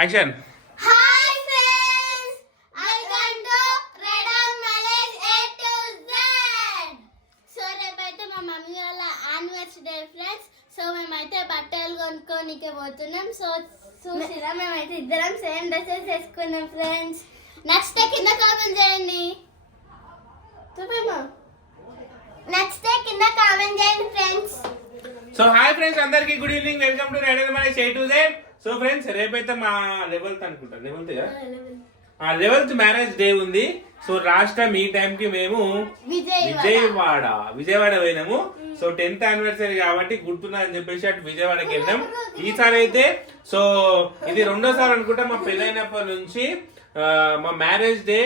Action. Hi friends, welcome to red on marriage A to Z. So రేపైతే మా mummy వాళ్ళ anniversary friends. So మేమైతే బట్టలు కొనుక్కోనికే పోతున్నాం. సో చూసిరా మేమైతే ఇద్దరం సేమ్ డ్రెస్సెస్ వేసుకున్నాం ఫ్రెండ్స్. నెక్స్ట్ కింద కామెంట్ చేయండి. చూపేమా నెక్స్ట్ కింద కామెంట్ చేయండి ఫ్రెండ్స్. సో హాయ్ ఫ్రెండ్స్, అందరికి good evening. Welcome to red on marriage A to Z. So friends, రేపైతే మా లెవెల్త్ అనుకుంటా, లెవెల్త్ మ్యారేజ్ డే ఉంది. సో లాస్ట్ టైం ఈ టైం కి మేము విజయవాడ పోయినాము. సో 10th యానివర్సరీ కాబట్టి గుర్తున్నా అని చెప్పేసి అటు విజయవాడకి వెళ్ళాం. ఈసారి అయితే సో ఇది రెండోసారి అనుకుంటా మా పెళ్ళైనప్పటి నుంచి మా మ్యారేజ్ డే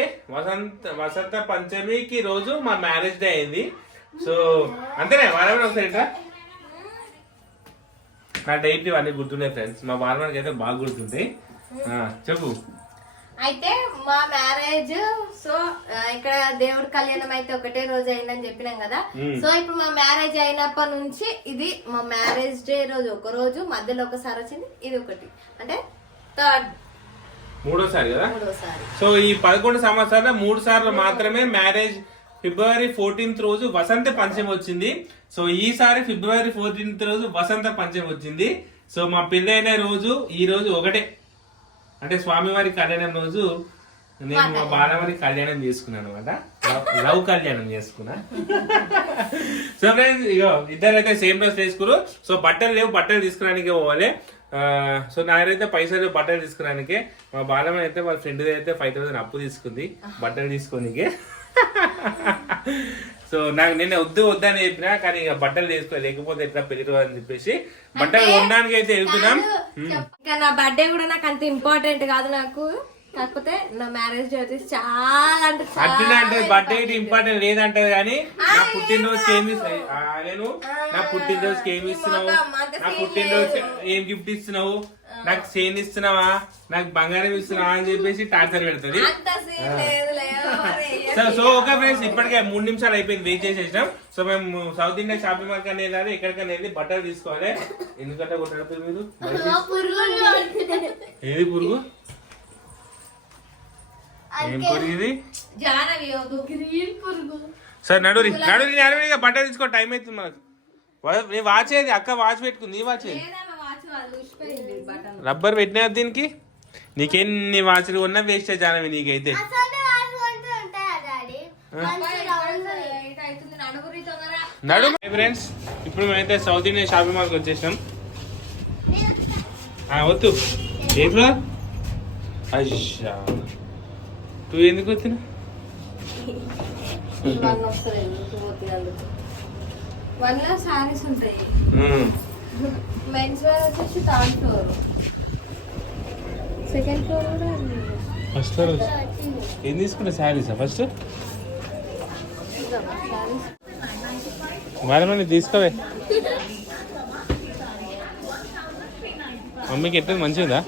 వసంత పంచమికి రోజు మా మ్యారేజ్ డే అయింది. సో అంతేనే వారమైన ఒకసారి నా డైట్ అన్ని గుర్తున్నాయి ఫ్రెండ్స్. మా బాలవానికి అయితే బాగా గుర్తుంటాయి. చెప్పు. అయితే మా మ్యారేజ్ సో ఇక్కడ దేవుడి కళ్యాణం అయితే ఒకటే రోజు అయిందని చెప్పినాం కదా. సో ఇప్పుడు మా మ్యారేజ్ అయినప్పటి నుంచి ఇది మా మ్యారేజ్ డే రోజు ఒక రోజు, మధ్యలో ఒకసారి వచ్చింది, ఇది ఒకటి, అంటే మూడోసారి కదా. మూడోసారి. సో ఈ 11 సంవత్సరాలు 3 సార్లు మాత్రమే మ్యారేజ్. ఫిబ్రవరి 14th రోజు వసంత పంచమి వచ్చింది. సో ఈసారి ఫిబ్రవరి 14th రోజు వసంత పంచమి వచ్చింది. సో మా పెళ్ళైన రోజు ఈ రోజు ఒకటే, అంటే స్వామివారి కళ్యాణం రోజు నేను మా బాలవారి కళ్యాణం చేసుకున్నాను అనమాట. లవ్ కళ్యాణం చేసుకున్నా. సో ఫ్రెండ్స్, ఇగో ఇద్దరైతే సేమ్ డ్రెస్ వేసుకున్నారు. సో బట్టలు లేవు, బట్టలు తీసుకురానికి పోవాలి. సో నాకైతే పైసలు బట్టలు తీసుకురానికి. మా బాలవారి అయితే వాళ్ళ ఫ్రెండ్ అయితే 5,000 అప్పు తీసుకుంది బట్టలు తీసుకోనికి. సో నాకు నిన్న వద్దని చెప్పినా, కానీ ఇక బట్టలు తీసుకోవాలి, లేకపోతే ఎట్లా పెళ్లి అని చెప్పేసి బట్టలు కొనడానికి అయితే వెళ్తున్నాం. నా బర్త్డే కూడా నాకు అంత ఇంపార్టెంట్ కాదు నాకు, కాకపోతే నా మ్యారేజ్ డే వచ్చేసి చాలా అంటే బర్త్డే ఇంపార్టెంట్ లేదంటది, కానీ నా పుట్టినరోజుకి ఏమి నా పుట్టినరోజుకి ఏమి ఇస్తున్నావు, నా పుట్టినరోజు ఏం గిఫ్ట్ ఇస్తున్నావు, నాకు చైన్ ఇస్తున్నావా, నాకు బంగారం ఇస్తున్నావా అని చెప్పేసి టార్చర్ పెడుతుంది. సో ఓకే ఫ్రెండ్స్, ఇప్పటికే 3 నిమిషాలు అయిపోయింది, వెయిట్ చేసేసాం. సో మేము సౌత్ ఇండియా షాపింగ్ మాల్ కానీ వెళ్ళాలి, ఎక్కడికైనా వెళ్ళి బట్టలు తీసుకోవాలి. ఎందుకంటే కొట్టాడు మీరు ఏది పురుగు, ఏం పురుగు ఇది? సరే నడురి బట్టలు తీసుకో, టైం అవుతుంది మనకు. నీ వాచ్ ఏది? అక్క వాచ్ పెట్టుకుంది, నీ వాచ్ ఏది? రబ్బర్ పెట్టినా దీనికి. నీకెన్ని వాచ్లు ఉన్నా వేస్ట్ జానవి నీకైతే. నడు ఫ్రెండ్స్, ఇప్పుడు మేమైతే సౌత్ ఇండియన్ షాపింగ్ మాల్కి వచ్చేసాం. వద్దు ఏ ఫ్లోర్? అయ్యా టూ ఎందుకు వచ్చిన? మెన్స్ వేర్ వచ్చేసి 3rd ఫ్లోర్, 2nd ఫ్లోర్ కూడా. ఫస్ట్ ఫ్లోర్ ఏం తీసుకున్నా? శారీసా ఫస్ట్? మరి తీసుకోవే. మమ్మీకి ఎట్లా మంచిదా?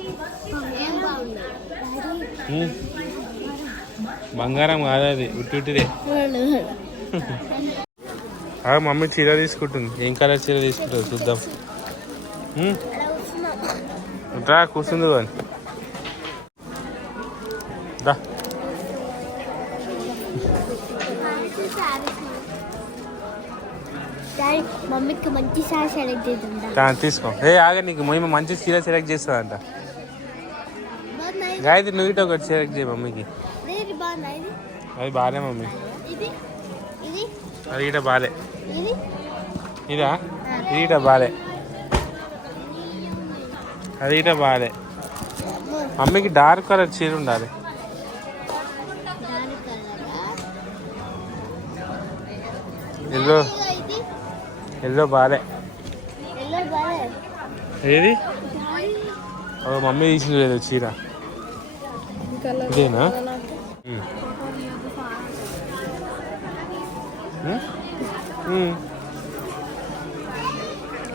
బంగారం కాదు అది, ఉట్టిదే. మమ్మీ చీర తీసుకుంటుంది. ఏం కలర్ చీర తీసుకుంటుంది చూద్దాం. రా కూర్చుంది అని మమ్మీకి మంచి సారీ సెలెక్ట్ చేద్దాం. తీసుకో. ఆగే, నీకు మేము మంచి చీర సెలెక్ట్ చేస్తుందంట. గాయత్రి నువ్వు ఇటు ఒకటి సెలెక్ట్ చేయి మమ్మీకి. అది బాగాలే మమ్మీ, అది ఇట బాలే. ఇదా? ఇది ఇట బాలే, అది ఇట బాలే. మమ్మీకి డార్క్ కలర్ చీర ఉండాలి. ఎల్లో బాలే. ఏది? మమ్మీ తీసింది లేదు చీర, ఇదేనా?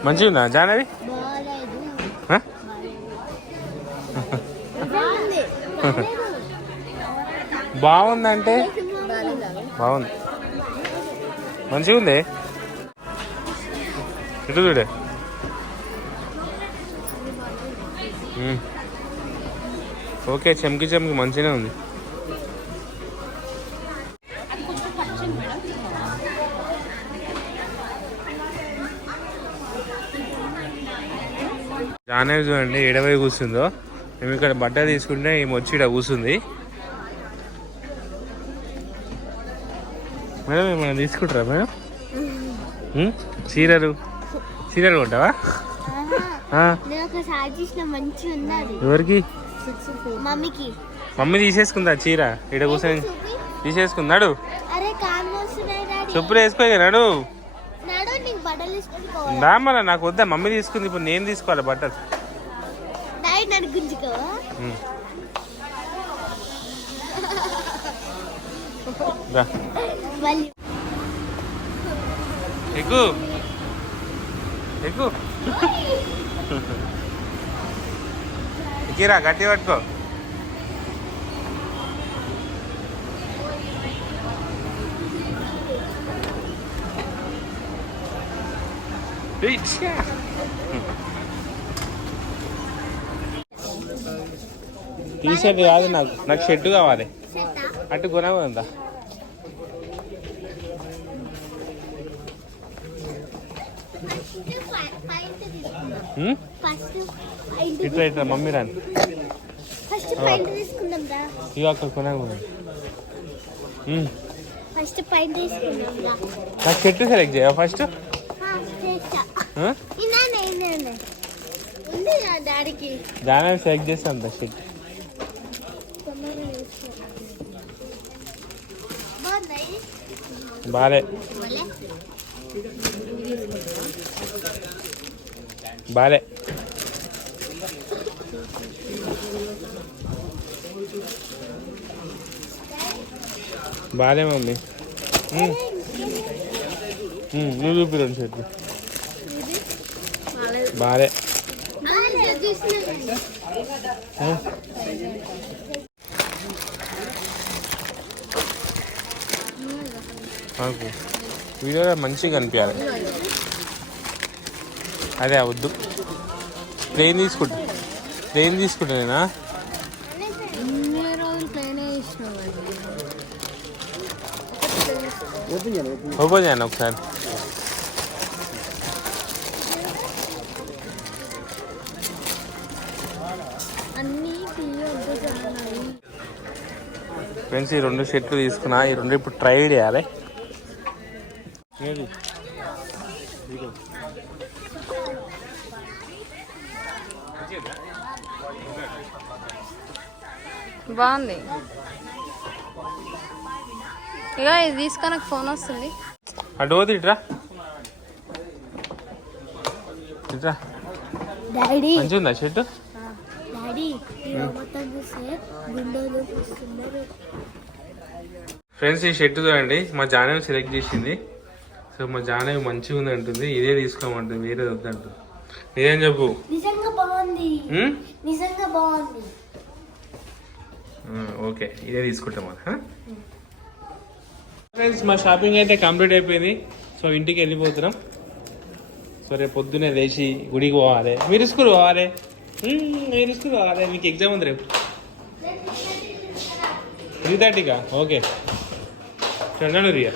మంచిగా ఉందా జానవి? బాగుందంటే బాగుంది, మంచిగా ఉంది. ఇటు చూడే. ఓకే, చెంకి చెంకి మంచిగానే ఉంది. జానే చూడండి ఎడవై కూర్చుందో. మేము ఇక్కడ బట్ట తీసుకుంటే ఈమె వచ్చి ఇక్కడ కూర్చుంది. మేడం ఏమైనా తీసుకుంటారా మేడం? చీరలు కొంటావా? ఎవరికి? మమ్మీ తీసేసుకుందా చీర? ఇక్కడ కూర్చొని తీసేసుకున్నాడు. చెప్పులు వేసుకోగలడు. మళ్ళా నాకు వద్దా, మమ్మీ తీసుకుంది, ఇప్పుడు నేను తీసుకోవాలి బట్టలు. ఎక్కు ఎక్కు ఎక్కిరా, గట్టి పట్టుకో. టీ షర్ట్ కాదు, నాకు షర్ట్ కావాలి. అటు కొనదా? ఇట్లా ఇట్లా మమ్మీ రాని ఇవి అక్కడ కొనగా. నాకు షర్ట్ సెలెక్ట్ చేయవా ఫస్ట్? దాని సెలెక్ట్ చేస్తాను షర్ట్. బాలే బాలే బాలే మమ్మీ. నువ్వు చూపి రెండు షర్ట్లు. బాలే మాకు వీడియోలో మంచిగా కనిపించాలి. అదే వద్దు, ప్లేన్ తీసుకుంటానేనా? ఓపెన్ చేయండి ఒకసారి. ఫ్రెండ్స్ ఈ రెండు షర్ట్లు తీసుకున్నా, ఈ రెండు ఇప్పుడు ట్రై చేయాలి. బాగుంది. ఇక ఇది తీసుకొని నాకు ఫోన్ వస్తుంది. అటు పోతే ఇట్రా ఇట్రా. మంచిగా ఉందా షర్ట్? ఫ్రెండ్స్ ఈ షర్ట్ చూడండి, మా జానవి సెలెక్ట్ చేసింది. సో మా జానవి మంచిగా ఉంది అంటుంది, ఇదే తీసుకోమంటుంది, వేరే వద్దంటుంది. నిజం చెప్పు. ఓకే, ఇదే తీసుకుంటాం. ఫ్రెండ్స్ మా షాపింగ్ అయితే కంప్లీట్ అయిపోయింది. సో ఇంటికి వెళ్ళిపోతున్నాం. సో రేపు పొద్దున్నే లేచి గుడికి పోవాలి. మీరు స్కూల్ పోవాలి. మీకు ఎగ్జామ్ ఉంది రేపు 3:30గా. ఓకే, రండి రియా.